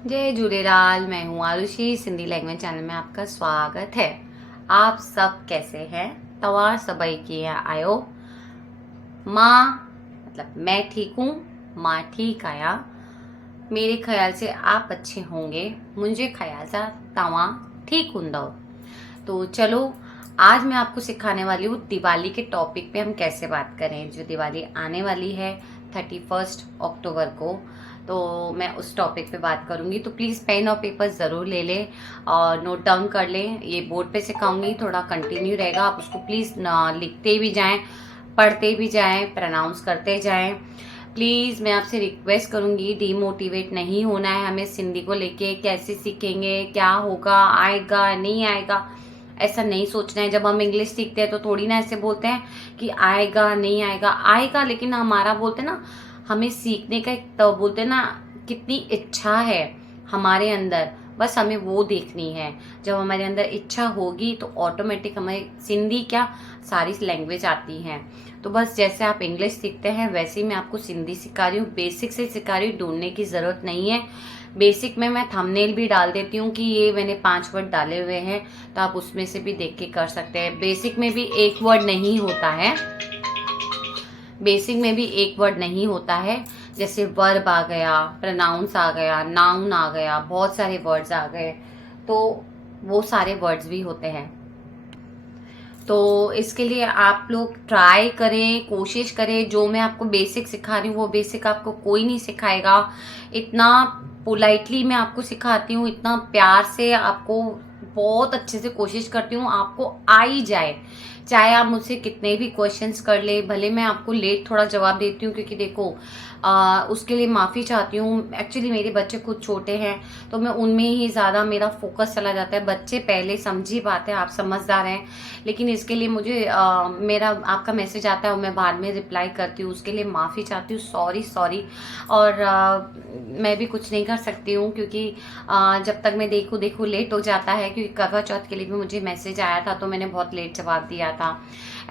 जय झूलेलाल। मैं हूँ आरुषि। सिंधी लैंग्वेज चैनल में आपका स्वागत है। आप सब कैसे हैं? तवार सभई कीअं आयो? मां मतलब मैं ठीक हूँ, मां ठीक आया। मेरे ख्याल से आप अच्छे होंगे, मुझे ख्याल से तवां ठीक हूंदव। तो चलो, आज मैं आपको सिखाने वाली हूँ दिवाली के टॉपिक पे हम कैसे बात करें। जो दिवाली आने वाली है 31 अक्टूबर को, तो मैं उस टॉपिक पे बात करूँगी। तो प्लीज़ पेन और पेपर ज़रूर ले लें और नोट डाउन कर लें। ये बोर्ड पे सिखाऊंगी, थोड़ा कंटिन्यू रहेगा। आप उसको प्लीज़ लिखते भी जाएं, पढ़ते भी जाएं, प्रनाउंस करते जाएं। प्लीज़ मैं आपसे रिक्वेस्ट करूंगी, डीमोटिवेट नहीं होना है हमें सिंधी को लेके। कैसे सीखेंगे, क्या होगा, आएगा नहीं आएगा, ऐसा नहीं सोचना है। जब हम इंग्लिश सीखते हैं तो थोड़ी ना ऐसे बोलते हैं कि आएगा नहीं आएगा, आएगा। लेकिन हमारा बोलते हैं ना, हमें सीखने का एक तो बोलते हैं ना, कितनी इच्छा है हमारे अंदर, बस हमें वो देखनी है। जब हमारे अंदर इच्छा होगी तो ऑटोमेटिक हमें सिंधी क्या, सारी लैंग्वेज आती हैं। तो बस जैसे आप इंग्लिश सीखते हैं वैसे ही मैं आपको सिंधी सिखा रही हूँ। बेसिक से सिखा रही हूँ, ढूंढने की ज़रूरत नहीं है। बेसिक में मैं थंबनेल भी डाल देती हूँ कि ये मैंने 5 वर्ड डाले हुए हैं, तो आप उसमें से भी देख के कर सकते हैं। बेसिक में भी एक वर्ड नहीं होता है, बेसिक में भी एक वर्ड नहीं होता है। जैसे वर्ब आ गया, प्रोनाउंस आ गया, नाउन आ गया, बहुत सारे वर्ड्स आ गए, तो वो सारे वर्ड्स भी होते हैं। तो इसके लिए आप लोग ट्राई करें, कोशिश करें। जो मैं आपको बेसिक सिखा रही हूँ वो बेसिक आपको कोई नहीं सिखाएगा। इतना पोलाइटली मैं आपको सिखाती हूँ, इतना प्यार से आपको, बहुत अच्छे से कोशिश करती हूँ आपको आ ही जाए। चाहे आप मुझसे कितने भी क्वेश्चंस कर ले, भले मैं आपको लेट थोड़ा जवाब देती हूँ, क्योंकि देखो उसके लिए माफ़ी चाहती हूँ। एक्चुअली मेरे बच्चे खुद छोटे हैं, तो मैं उनमें ही ज़्यादा मेरा फोकस चला जाता है। बच्चे पहले समझी बात है, आप समझदार हैं, लेकिन इसके लिए मुझे मेरा आपका मैसेज आता है और मैं बाद में रिप्लाई करती हूँ, उसके लिए माफ़ी चाहती हूँ। Sorry sorry. और मैं भी कुछ नहीं कर सकती हूँ, क्योंकि जब तक मैं देखूँ लेट हो जाता है। क्योंकि करवा चौथ के लिए भी मुझे मैसेज आया था, तो मैंने बहुत लेट जवाब दिया था।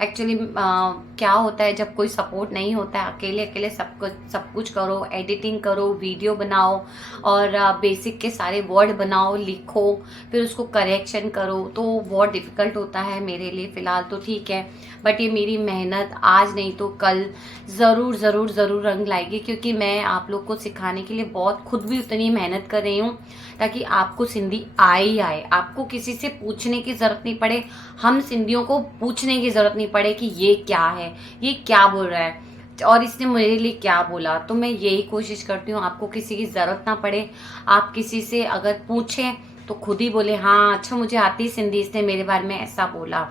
एक्चुअली क्या होता है, जब कोई सपोर्ट नहीं होता है, अकेले अकेले सब कुछ करो, एडिटिंग करो, वीडियो बनाओ और बेसिक के सारे वर्ड बनाओ, लिखो, फिर उसको करेक्शन करो, तो बहुत डिफिकल्ट होता है मेरे लिए। फ़िलहाल तो ठीक है, बट ये मेरी मेहनत आज नहीं तो कल ज़रूर ज़रूर ज़रूर रंग लाएगी। क्योंकि मैं आप लोग को सिखाने के लिए बहुत खुद भी उतनी मेहनत कर रही हूँ, ताकि आपको सिंधी आए ही आए, आपको किसी से पूछने की ज़रूरत नहीं पड़े, हम सिंधियों को पूछने की ज़रूरत नहीं पड़े कि ये क्या है, ये क्या बोल रहा है और इसने मेरे लिए क्या बोला। तो मैं यही कोशिश करती हूँ, आपको किसी की ज़रूरत ना पड़े। आप किसी से अगर पूछें तो खुद ही बोले, हाँ अच्छा मुझे आती सिंधी, इसने मेरे बारे में ऐसा बोला।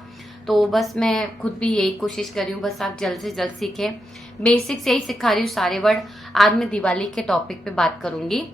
तो बस मैं खुद भी यही कोशिश कर रही हूँ, बस आप जल्द से जल्द सीखें। बेसिक से ही सिखा रही हूँ सारे वर्ड। आज मैं दिवाली के टॉपिक पे बात करूँगी,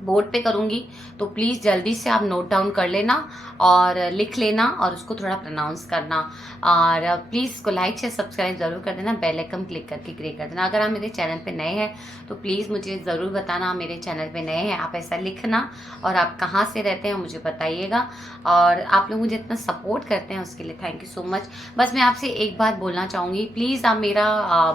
बोर्ड पे करूँगी, तो प्लीज़ जल्दी से आप नोट डाउन कर लेना और लिख लेना और उसको थोड़ा प्रोनाउंस करना। और प्लीज़ इसको लाइक शेयर सब्सक्राइब ज़रूर कर देना, बेल आइकन क्लिक करके ग्रे कर देना। अगर आप मेरे चैनल पे नए हैं तो प्लीज़ मुझे ज़रूर बताना मेरे चैनल पे नए हैं, आप ऐसा लिखना और आप कहाँ से रहते हैं मुझे बताइएगा। और आप लोग मुझे इतना सपोर्ट करते हैं उसके लिए थैंक यू सो मच। बस मैं आपसे एक बात बोलना चाहूँगी, प्लीज़ आप मेरा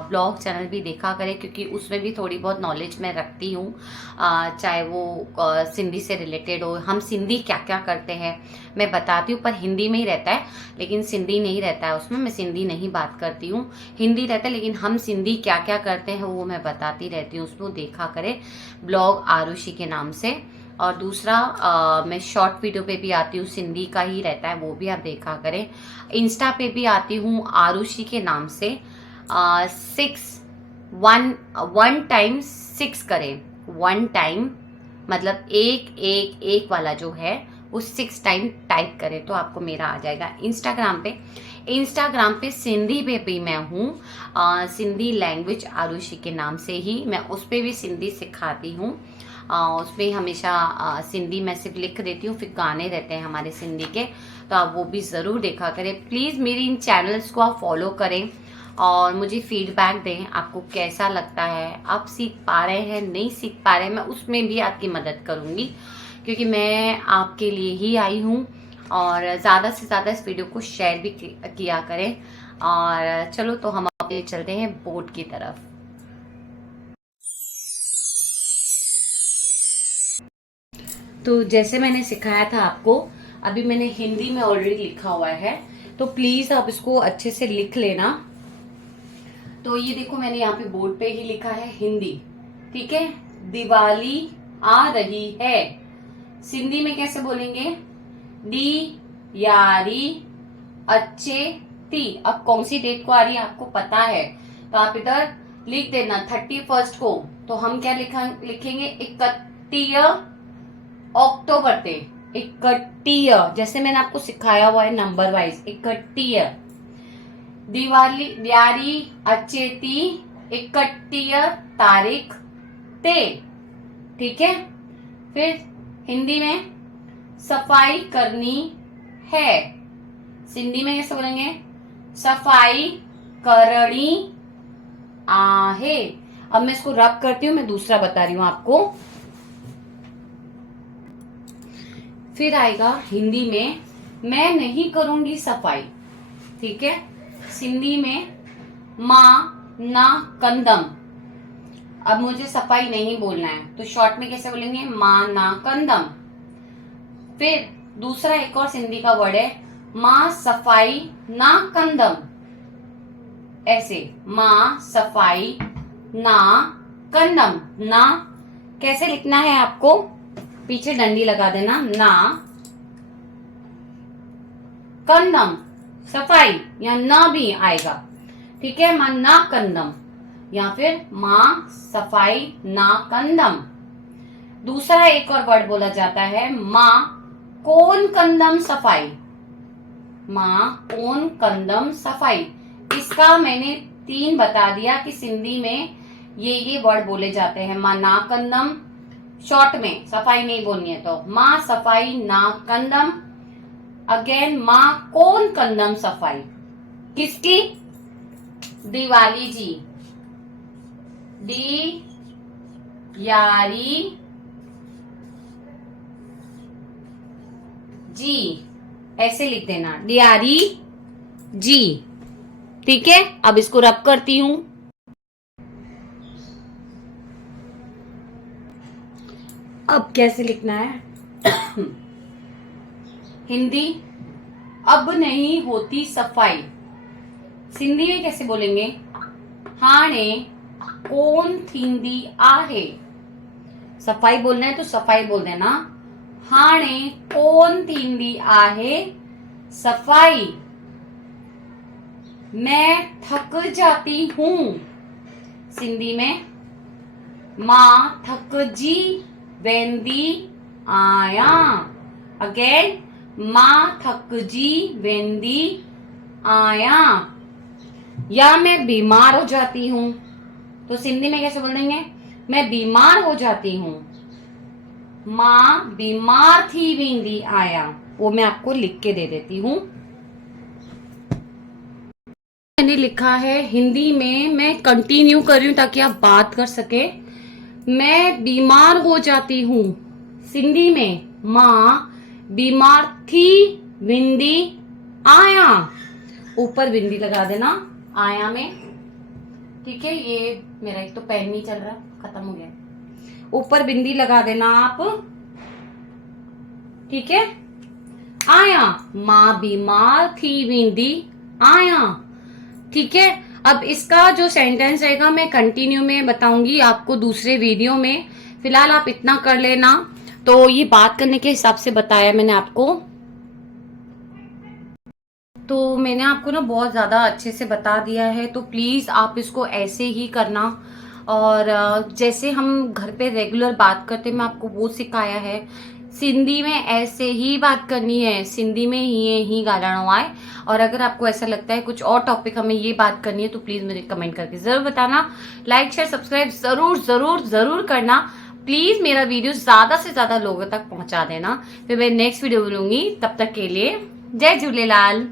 ब्लॉग चैनल भी देखा करें, क्योंकि उसमें भी थोड़ी बहुत नॉलेज मैं रखती हूँ। चाहे वो सिंधी से रिलेटेड हो, हम सिंधी क्या क्या करते हैं मैं बताती हूँ, पर हिंदी में ही रहता है, लेकिन सिंधी नहीं रहता है उसमें। मैं सिंधी नहीं बात करती हूँ, हिंदी रहता है, लेकिन हम सिंधी क्या क्या करते हैं वो मैं बताती रहती हूँ। उसमें देखा करें, ब्लॉग आरुषि के नाम से। और दूसरा मैं शॉर्ट वीडियो पे भी आती हूँ, सिंधी का ही रहता है, वो भी आप देखा करें। इंस्टा पे भी आती हूँ आरुषि के नाम से। 1 टाइम 6 करें, 1 टाइम मतलब एक वाला जो है वो 6 टाइम टाइप करें तो आपको मेरा आ जाएगा। इंस्टाग्राम पे सिंधी पे भी मैं हूँ, सिंधी लैंग्वेज आरुषि के नाम से ही। मैं उस पर भी सिंधी सिखाती हूँ। उस पर हमेशा सिंधी मैं सिर्फ लिख देती हूँ, फिर गाने रहते हैं हमारे सिंधी के, तो आप वो भी ज़रूर देखा करें। प्लीज़ मेरी इन चैनल्स को आप फॉलो करें और मुझे फीडबैक दें, आपको कैसा लगता है, आप सीख पा रहे हैं नहीं सीख पा रहे हैं, मैं उसमें भी आपकी मदद करूँगी, क्योंकि मैं आपके लिए ही आई हूँ। और ज़्यादा से ज़्यादा इस वीडियो को शेयर भी किया करें। और चलो, तो हम अपने चलते हैं बोर्ड की तरफ। तो जैसे मैंने सिखाया था आपको, अभी मैंने हिंदी में ऑलरेडी लिखा हुआ है, तो प्लीज आप इसको अच्छे से लिख लेना। तो ये देखो मैंने यहाँ पे बोर्ड पे ही लिखा है हिंदी, ठीक है। दिवाली आ रही है, सिंधी में कैसे बोलेंगे? डी यारी अच्छे ती। अब कौन सी डेट को आ रही है आपको पता है, तो आप इधर लिख देना 31 को। तो हम क्या लिखेंगे? 31 अक्टूबर ते 31, जैसे मैंने आपको सिखाया हुआ है नंबर वाइज 31। दिवाली दियारी अचेती 31 तारीख ते, ठीक है। फिर हिंदी में सफाई करनी है, सिंधी में कैसे बोलेंगे? सफाई करनी आहे। अब मैं इसको रब करती हूँ, मैं दूसरा बता रही हूँ आपको। फिर आएगा हिंदी में मैं नहीं करूंगी सफाई, ठीक है। सिंधी में मां ना कंदम। अब मुझे सफाई नहीं बोलना है, तो शॉर्ट में कैसे बोलेंगे? मां ना कंदम। फिर दूसरा एक और सिंधी का वर्ड है मां सफाई ना कंदम, ऐसे मां सफाई ना कंदम। ना कैसे लिखना है आपको? पीछे डंडी लगा देना, ना कंदम सफाई, या ना भी आएगा, ठीक है। मां ना कंदम या फिर मां सफाई ना कंदम। दूसरा एक और वर्ड बोला जाता है मां कौन कंदम सफाई, मां कौन कंदम सफाई। इसका मैंने 3 बता दिया कि सिंधी में ये वर्ड बोले जाते हैं। मां ना कंदम, शॉर्ट में सफाई नहीं बोलनी है तो मां सफाई ना कंदम। अगेन मां कौन कंदम सफाई, किसकी? दिवाली जी, दी यारी जी, ऐसे लिख देना दियारी जी, ठीक है। अब इसको रब करती हूं। अब कैसे लिखना है? हिंदी अब नहीं होती सफाई, सिंधी में कैसे बोलेंगे? हाणे कौन थींदी आहे। सफाई बोलना है तो सफाई बोल देना, हाणे कौन थींदी आहे सफाई। मैं थक जाती हूं, सिंधी में मां थक जी वेंदी आया। अगेन मां थक जी वेंदी आया। या मैं बीमार हो जाती हूं, तो सिंधी में कैसे बोल देंगे? मैं बीमार हो जाती हूं, मां बीमार थी वेंदी आया। वो मैं आपको लिख के दे देती हूं। मैंने लिखा है हिंदी में, मैं कंटिन्यू कर रही हूं ताकि आप बात कर सके। मैं बीमार हो जाती हूं, सिंधी में मां बीमार थी विंदी आया। ऊपर बिंदी लगा देना आया में, ठीक है। ये मेरा एक तो पेन नहीं चल रहा, खत्म हो गया। ऊपर बिंदी लगा देना आप, ठीक है। आया, मां बीमार थी विंदी आया, ठीक है। अब इसका जो सेंटेंस रहेगा मैं कंटिन्यू में बताऊंगी आपको दूसरे वीडियो में। फिलहाल आप इतना कर लेना। तो ये बात करने के हिसाब से बताया मैंने आपको, तो मैंने आपको ना बहुत ज़्यादा अच्छे से बता दिया है। तो प्लीज़ आप इसको ऐसे ही करना। और जैसे हम घर पे रेगुलर बात करते मैं आपको वो सिखाया है, सिंधी में ऐसे ही बात करनी है, सिंधी में ही ॻाल्हाइणो आहे। और अगर आपको ऐसा लगता है कुछ और टॉपिक हमें ये बात करनी है तो प्लीज़ मुझे कमेंट करके ज़रूर बताना। लाइक शेयर सब्सक्राइब ज़रूर करना। प्लीज़ मेरा वीडियो ज़्यादा से ज़्यादा लोगों तक पहुँचा देना। फिर मैं नेक्स्ट वीडियो मिलूंगी, तब तक के लिए जय झूलेलाल।